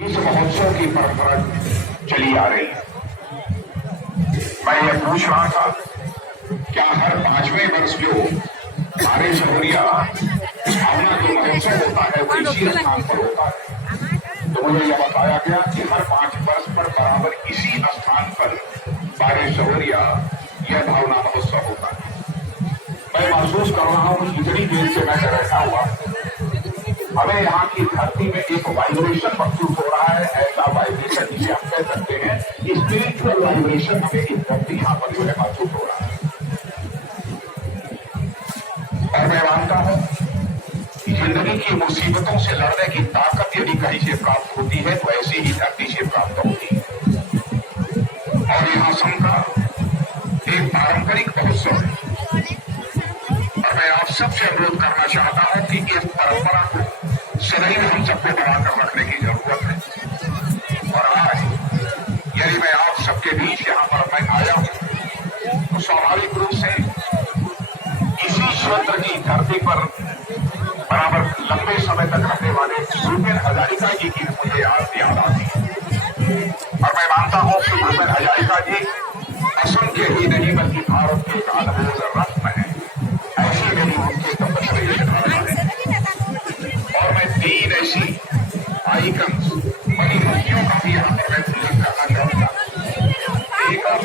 इस महोत्सव की परंपरा चली आ रही है। मैं ये पूछ रहा था, क्या हर 5वें वर्ष जो हमारे सहोरिया भावना जो महोत्सव होता है वो इसी स्थान पर होता है? तो मुझे यह बताया गया कि हर 5 वर्ष पर बराबर इसी स्थान पर बारे सहोरिया यह भावना महोत्सव होता है। मैं महसूस कर रहा हूं कि इतनी देर से मैं बैठा हुआ, हमें यहाँ की धरती में एक वाइब्रेशन महसूस हो रहा है। ऐसा वाइब्रेशन जिसे हम कह सकते हैं स्पिरिचुअल वाइब्रेशन हमें इस धरती यहाँ पर जो है महसूस हो रहा है। और मैं मानता हूँ कि जिंदगी की मुसीबतों से लड़ने की ताकत यदि कहीं से प्राप्त होती है तो ऐसी ही धरती से प्राप्त होती है। और यहाँ असम का एक पारंपरिक महोत्सव है और मैं आप सबसे अनुरोध करना चाहता हूँ कि इस परंपरा को सदैव हम सबको बनाकर रखने की जरूरत है। और आज यदि मैं आप सबके बीच यहाँ पर मैं आया हूँ तो स्वाभाविक रूप से इसी क्षेत्र की धरती पर बराबर लंबे समय तक रहने वाले भूपेन हजारिका जी की मुझे याद आती है। और मैं मानता हूँ कि भूपेन हजारिका जी असम के ही नहीं बल्कि भारत के एक अनमोल रत्न है। ऐसी मेरी उनके तपस्या और मैं 3 ऐसी आइकन्स बड़ी मूर्तियों का भी यहाँ पर मैं पूजन करना चाहूंगा। एक और